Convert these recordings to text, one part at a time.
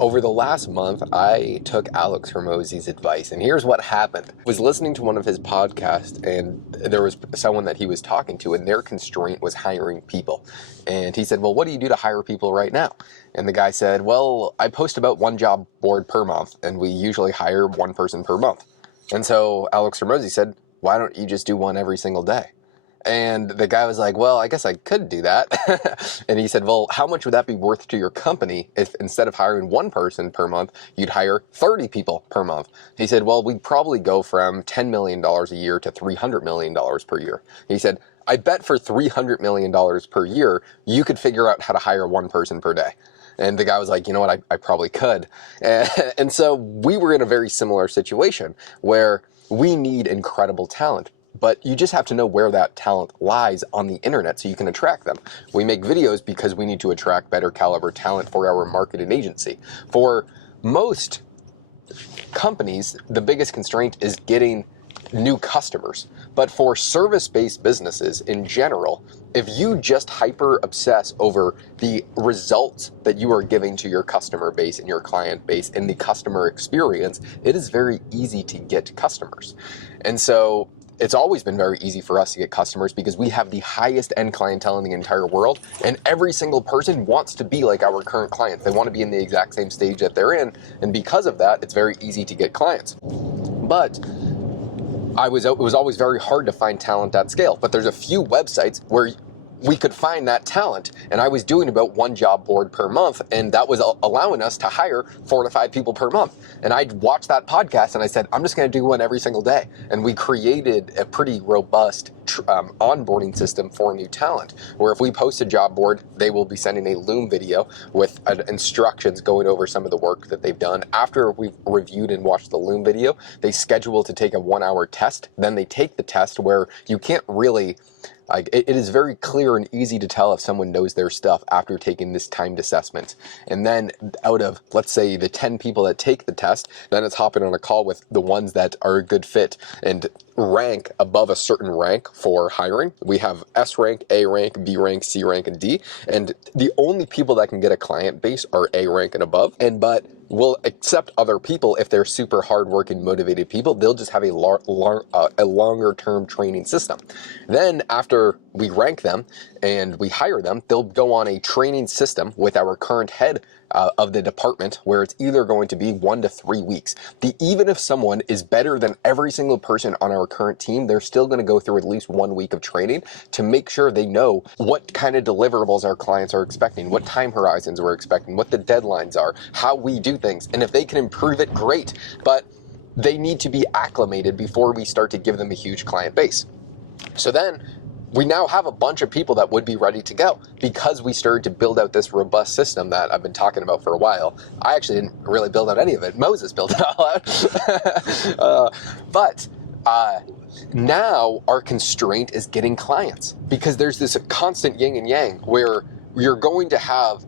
Over the last month, I took Alex Hormozi's advice, and here's what happened. I was listening to one of his podcasts, and there was someone that he was talking to, and their constraint was hiring people. And he said, well, what do you do to hire people right now? And the guy said, well, I post about one job board per month, and we usually hire one person per month. And so Alex Hormozi said, why don't you just do one every single day? And the guy was like, well, I guess I could do that. And he said, well, how much would that be worth to your company if instead of hiring one person per month, you'd hire 30 people per month? He said, well, we'd probably go from $10 million a year to $300 million per year. He said, I bet for $300 million per year, you could figure out how to hire one person per day. And the guy was like, you know what, I probably could. And so we were in a very similar situation where we need incredible talent. But you just have to know where that talent lies on the internet so you can attract them. We make videos because we need to attract better caliber talent for our marketing agency. For most companies, the biggest constraint is getting new customers. But for service-based businesses in general, if you just hyper obsess over the results that you are giving to your customer base and your client base and the customer experience, it is very easy to get customers. And so it's always been very easy for us to get customers because we have the highest end clientele in the entire world, and every single person wants to be like our current clients. They want to be in the exact same stage that they're in, and because of that, it's very easy to get clients. But it was always very hard to find talent at scale, but there's a few websites where we could find that talent, and I was doing about one job board per month, and that was allowing us to hire 4 to 5 people per month. And I watched that podcast and I said, I'm just going to do one every single day. And we created a pretty robust onboarding system for new talent, where if we post a job board, they will be sending a Loom video with instructions going over some of the work that they've done. After we've reviewed and watched the Loom video, they schedule to take a 1-hour test. Then they take the test where you can't really, it is very clear and easy to tell if someone knows their stuff after taking this timed assessment. And then out of, let's say, the 10 people that take the test, then it's hopping on a call with the ones that are a good fit and rank above a certain rank for hiring. We have S rank, A rank, B rank, C rank, and D. And the only people that can get a client base are A rank and above. But we'll accept other people if they're super hardworking, motivated people. They'll just have a longer term training system. Then after we rank them and we hire them, they'll go on a training system with our current head of the department, where it's either going to be 1 to 3 weeks. Even if someone is better than every single person on our current team, they're still going to go through at least 1 week of training to make sure they know what kind of deliverables our clients are expecting, what time horizons we're expecting, what the deadlines are, how we do things. And if they can improve it, great. But they need to be acclimated before we start to give them a huge client base. So then we now have a bunch of people that would be ready to go because we started to build out this robust system that I've been talking about for a while. I actually didn't really build out any of it. Moses built it all out. But now our constraint is getting clients, because there's this constant yin and yang where you're going to have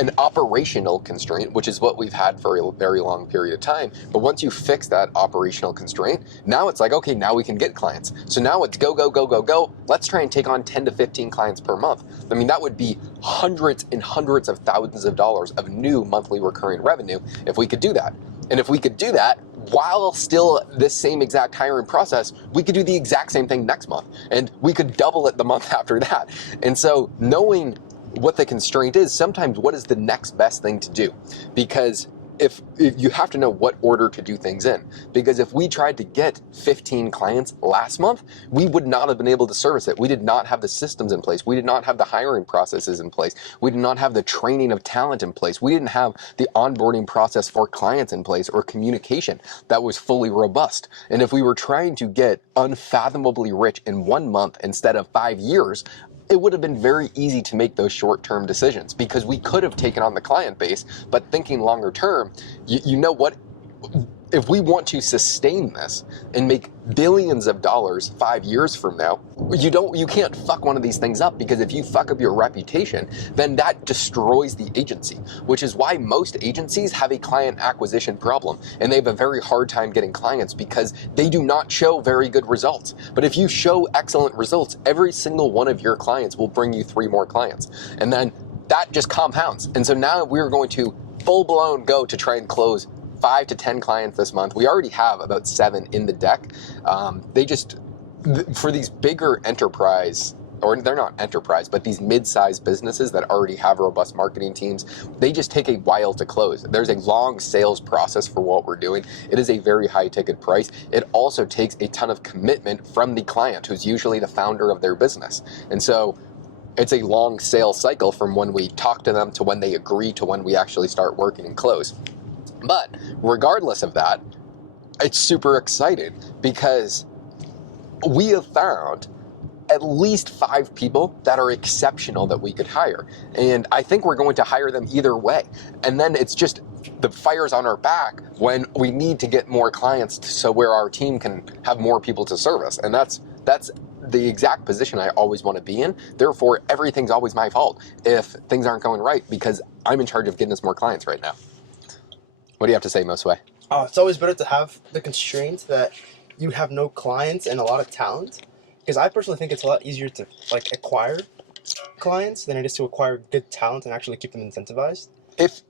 an operational constraint, which is what we've had for a very long period of time. But once you fix that operational constraint, now it's like, okay, now we can get clients. So now it's go, go, go, go, go. Let's try and take on 10 to 15 clients per month. I mean, that would be hundreds and hundreds of thousands of dollars of new monthly recurring revenue if we could do that. And if we could do that while still this same exact hiring process, we could do the exact same thing next month, and we could double it the month after that. And so knowing what the constraint is, sometimes what is the next best thing to do? Because if you have to know what order to do things in, because if we tried to get 15 clients last month, we would not have been able to service it. We did not have the systems in place. We did not have the hiring processes in place. We did not have the training of talent in place. We didn't have the onboarding process for clients in place or communication that was fully robust. And if we were trying to get unfathomably rich in 1 month instead of 5 years, it would have been very easy to make those short-term decisions, because we could have taken on the client base, but thinking longer term, you know what? If we want to sustain this and make billions of dollars 5 years from now, you can't fuck one of these things up, because if you fuck up your reputation, then that destroys the agency, which is why most agencies have a client acquisition problem, and they have a very hard time getting clients because they do not show very good results. But if you show excellent results, every single one of your clients will bring you 3 more clients, and then that just compounds. And so now we're going to full-blown go to try and close 5 to 10 clients this month. We already have about 7 in the deck. For these bigger enterprise, or they're not enterprise, but these mid-sized businesses that already have robust marketing teams, they just take a while to close. There's a long sales process for what we're doing. It is a very high ticket price. It also takes a ton of commitment from the client, who's usually the founder of their business. And so it's a long sales cycle from when we talk to them to when they agree to when we actually start working and close. But regardless of that, it's super exciting because we have found at least 5 people that are exceptional that we could hire. And I think we're going to hire them either way. And then it's just the fire's on our back when we need to get more clients so where our team can have more people to service. And that's the exact position I always want to be in. Therefore, everything's always my fault if things aren't going right because I'm in charge of getting us more clients right now. What do you have to say, Mosway? It's always better to have the constraint that you have no clients and a lot of talent. Because I personally think it's a lot easier to acquire clients than it is to acquire good talent and actually keep them incentivized.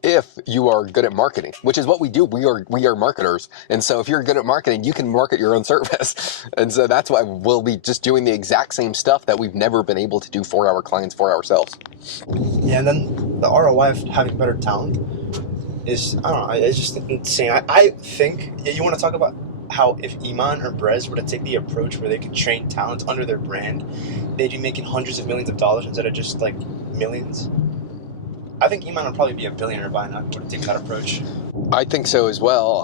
If you are good at marketing, which is what we do, we are marketers. And so if you're good at marketing, you can market your own service. And so that's why we'll be just doing the exact same stuff that we've never been able to do for our clients for ourselves. Yeah, and then the ROI of having better talent is, I don't know, it's just insane. I think, you want to talk about how if Iman or Brez were to take the approach where they could train talent under their brand, they'd be making hundreds of millions of dollars instead of just millions. I think Iman would probably be a billionaire by now if he would take that approach. I think so as well.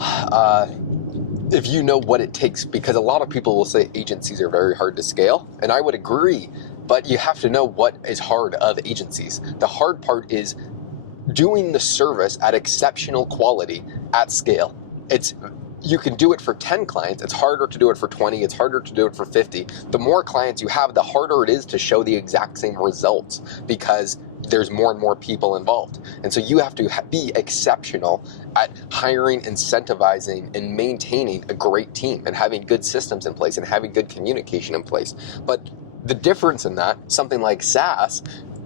If you know what it takes, because a lot of people will say agencies are very hard to scale, and I would agree, but you have to know what is hard of agencies. The hard part is doing the service at exceptional quality at scale. You can do it for 10 clients. It's harder to do it for 20. It's harder to do it for 50. The more clients you have, the harder it is to show the exact same results because there's more and more people involved. And so you have to be exceptional at hiring, incentivizing, and maintaining a great team and having good systems in place and having good communication in place. But the difference in that, something like SaaS,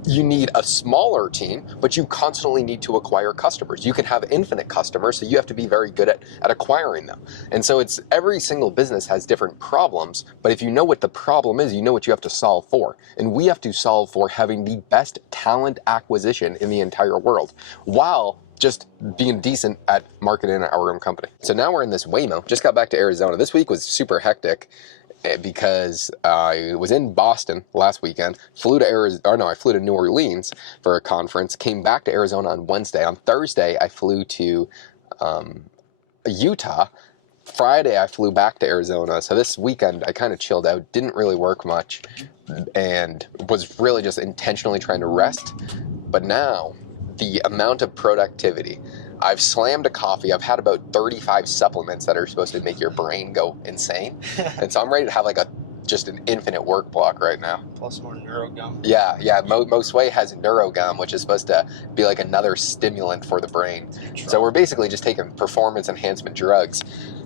you need a smaller team, but you constantly need to acquire customers. You can have infinite customers, so you have to be very good at acquiring them. And so every single business has different problems, but if you know what the problem is, you know what you have to solve for. And we have to solve for having the best talent acquisition in the entire world, while just being decent at marketing our own company. So now we're in this Waymo. Just got back to Arizona. This week was super hectic because I was in Boston last weekend, I flew to New Orleans for a conference, came back to Arizona on Wednesday. On Thursday, I flew to Utah. Friday, I flew back to Arizona. So this weekend, I kind of chilled out, didn't really work much, and was really just intentionally trying to rest. But now, the amount of productivity, I've slammed a coffee. I've had about 35 supplements that are supposed to make your brain go insane. And so I'm ready to have just an infinite work block right now. Plus more neurogum. Yeah. Mosway has neurogum, which is supposed to be another stimulant for the brain. So we're basically just taking performance enhancement drugs.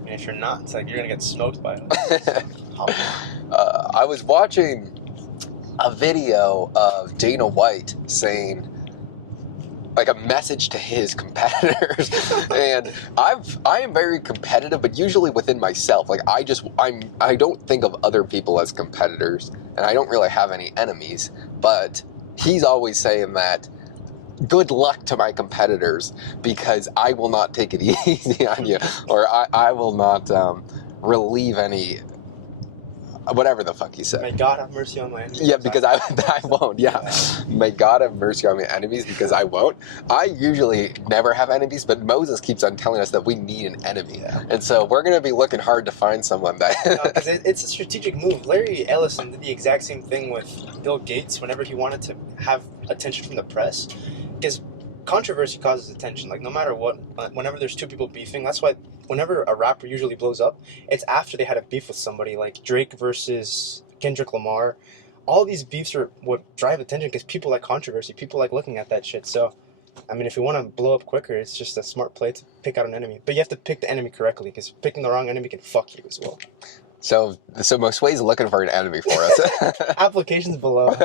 And if you're not, it's you're going to get smoked by it. I was watching a video of Dana White saying, a message to his competitors. And I am very competitive, but usually within myself. I don't think of other people as competitors, and I don't really have any enemies, but he's always saying that good luck to my competitors because I will not take it easy on you, or I will not relieve any, whatever the fuck he said. May God have mercy on my enemies. Yeah, because I won't. Yeah. May God have mercy on my enemies because I won't. I usually never have enemies, but Moses keeps on telling us that we need an enemy. Yeah. And so we're going to be looking hard to find someone that... Because it's a strategic move. Larry Ellison did the exact same thing with Bill Gates whenever he wanted to have attention from the press. Because controversy causes attention. No matter what, whenever there's two people beefing, that's why whenever a rapper usually blows up, it's after they had a beef with somebody, like Drake versus Kendrick Lamar. All these beefs are what drive attention because people like controversy. People like looking at that shit. So, if you want to blow up quicker, it's just a smart play to pick out an enemy. But you have to pick the enemy correctly because picking the wrong enemy can fuck you as well. So Mosway's looking for an enemy for us. Applications below.